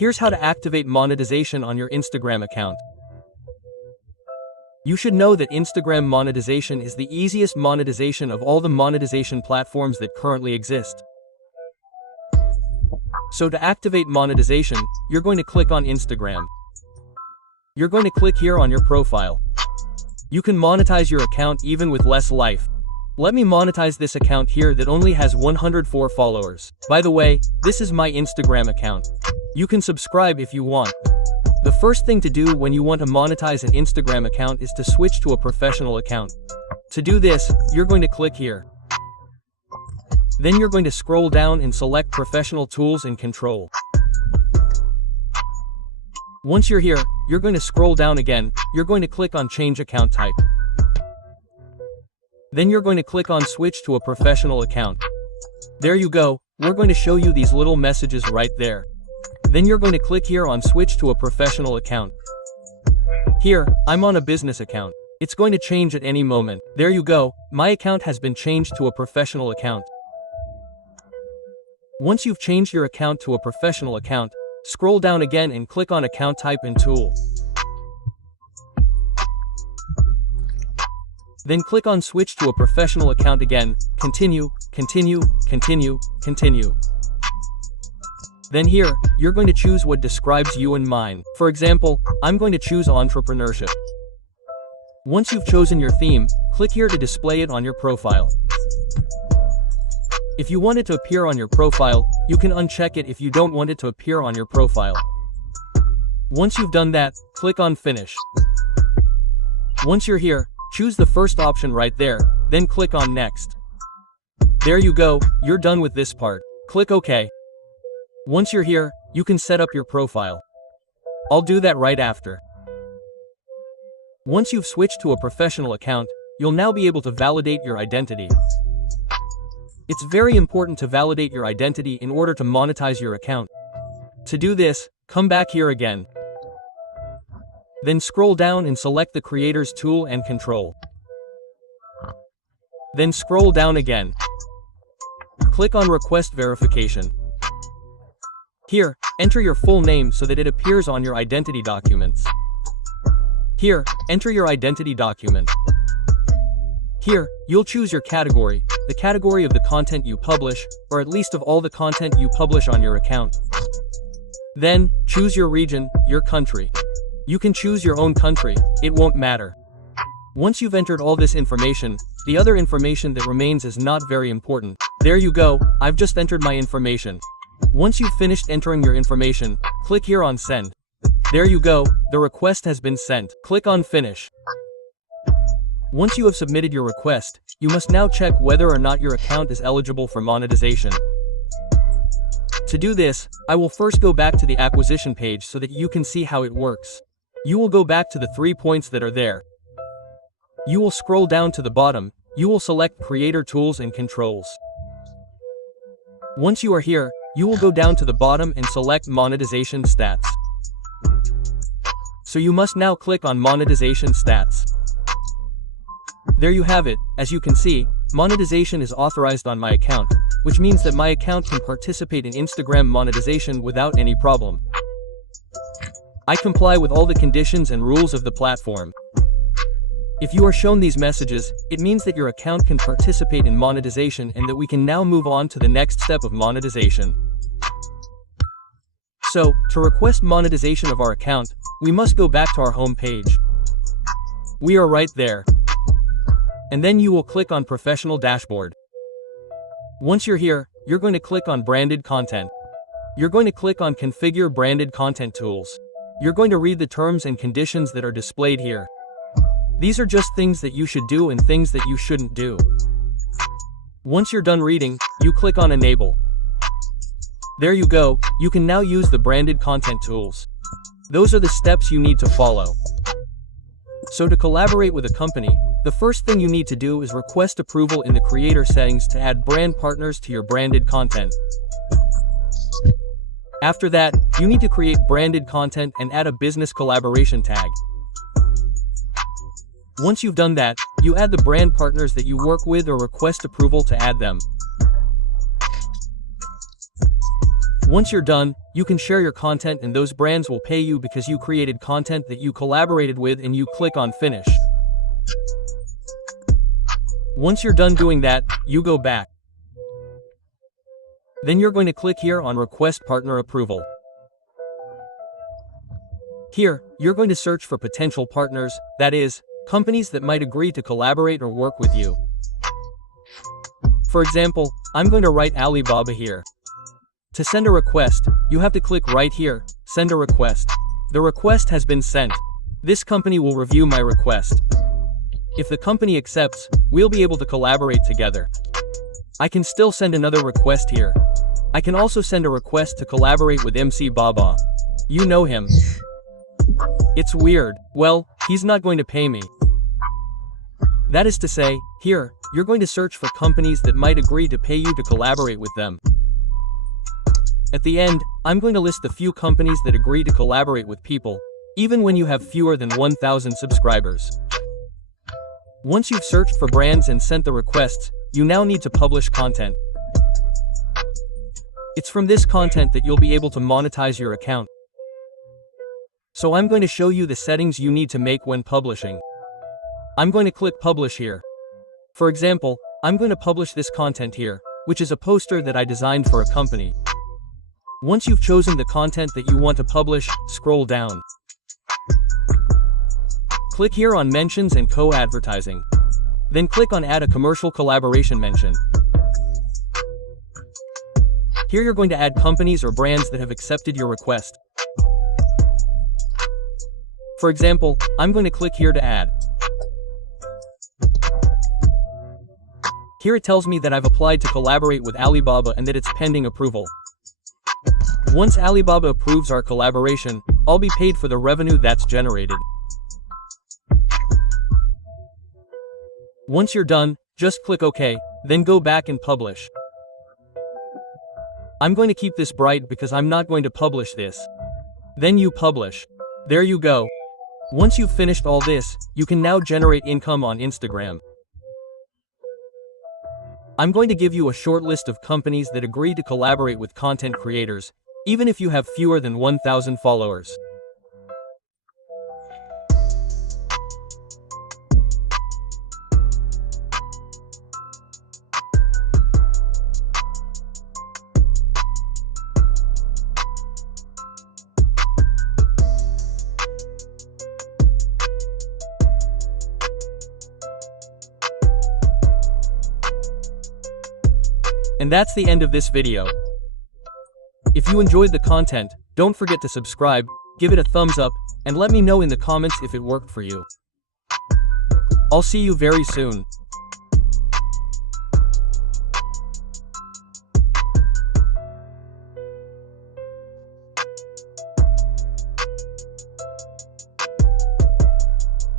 Here's how to activate monetization on your Instagram account. You should know that Instagram monetization is the easiest monetization of all the monetization platforms that currently exist. So to activate monetization, you're going to click on Instagram. You're going to click here on your profile. You can monetize your account even with less life. Let me monetize this account here that only has 104 followers. By the way, this is my Instagram account. You can subscribe if you want. The first thing to do when you want to monetize an Instagram account is to switch to a professional account. To do this, you're going to click here. Then you're going to scroll down and select Professional Tools and Control. Once you're here, you're going to scroll down again, you're going to click on Change Account Type. Then you're going to click on Switch to a Professional Account. There you go, we're going to show you these little messages right there. Then you're going to click here on Switch to a Professional Account. Here, I'm on a business account. It's going to change at any moment. There you go, my account has been changed to a professional account. Once you've changed your account to a professional account, scroll down again and click on Account Type and Tool. Then click on Switch to a Professional Account again, continue, continue, continue, continue. Then here, you're going to choose what describes you and mine. For example, I'm going to choose entrepreneurship. Once you've chosen your theme, click here to display it on your profile. If you want it to appear on your profile, you can uncheck it if you don't want it to appear on your profile. Once you've done that, click on Finish. Once you're here, choose the first option right there, then click on Next. There you go, you're done with this part. Click OK. Once you're here, you can set up your profile. I'll do that right after. Once you've switched to a professional account, you'll now be able to validate your identity. It's very important to validate your identity in order to monetize your account. To do this, come back here again. Then scroll down and select the Creators tool and Control. Then scroll down again. Click on Request Verification. Here, enter your full name so that it appears on your identity documents. Here, enter your identity document. Here, you'll choose your category, the category of the content you publish, or at least of all the content you publish on your account. Then, choose your region, your country. You can choose your own country, it won't matter. Once you've entered all this information, the other information that remains is not very important. There you go, I've just entered my information. Once you've finished entering your information, click here on Send. There you go, the request has been sent. Click on Finish. Once you have submitted your request, you must now check whether or not your account is eligible for monetization. To do this, I will first go back to the acquisition page so that you can see how it works. You will go back to the 3 points that are there. You will scroll down to the bottom, you will select Creator Tools and Controls. Once you are here, you will go down to the bottom and select Monetization Stats. So you must now click on Monetization Stats. There you have it, as you can see, monetization is authorized on my account, which means that my account can participate in Instagram monetization without any problem. I comply with all the conditions and rules of the platform. If you are shown these messages, it means that your account can participate in monetization and that we can now move on to the next step of monetization. So, to request monetization of our account, we must go back to our home page. We are right there. And then you will click on Professional Dashboard. Once you're here, you're going to click on Branded Content. You're going to click on Configure Branded Content Tools. You're going to read the terms and conditions that are displayed here. These are just things that you should do and things that you shouldn't do. Once you're done reading, you click on Enable. There you go, you can now use the Branded Content Tools. Those are the steps you need to follow. So to collaborate with a company, the first thing you need to do is request approval in the creator settings to add brand partners to your branded content. After that, you need to create branded content and add a business collaboration tag. Once you've done that, you add the brand partners that you work with or request approval to add them. Once you're done, you can share your content and those brands will pay you because you created content that you collaborated with, and you click on finish. Once you're done doing that, you go back. Then you're going to click here on request partner approval. Here, you're going to search for potential partners, that is, companies that might agree to collaborate or work with you. For example, I'm going to write Alibaba here. To send a request, you have to click right here, send a request. The request has been sent. This company will review my request. If the company accepts, we'll be able to collaborate together. I can still send another request here. I can also send a request to collaborate with MC Baba. You know him. It's weird. Well, he's not going to pay me. That is to say, here, you're going to search for companies that might agree to pay you to collaborate with them. At the end, I'm going to list the few companies that agree to collaborate with people, even when you have fewer than 1,000 subscribers. Once you've searched for brands and sent the requests, you now need to publish content. It's from this content that you'll be able to monetize your account. So I'm going to show you the settings you need to make when publishing. I'm going to click publish here. For example, I'm going to publish this content here, which is a poster that I designed for a company. Once you've chosen the content that you want to publish, scroll down. Click here on mentions and co-advertising. Then click on add a commercial collaboration mention. Here you're going to add companies or brands that have accepted your request. For example, I'm going to click here to add. Here it tells me that I've applied to collaborate with Alibaba and that it's pending approval. Once Alibaba approves our collaboration, I'll be paid for the revenue that's generated. Once you're done, just click OK, then go back and publish. I'm going to keep this bright because I'm not going to publish this. Then you publish. There you go. Once you've finished all this, you can now generate income on Instagram. I'm going to give you a short list of companies that agree to collaborate with content creators, even if you have fewer than 1,000 followers. And that's the end of this video. If you enjoyed the content, don't forget to subscribe, give it a thumbs up, and let me know in the comments if it worked for you. I'll see you very soon.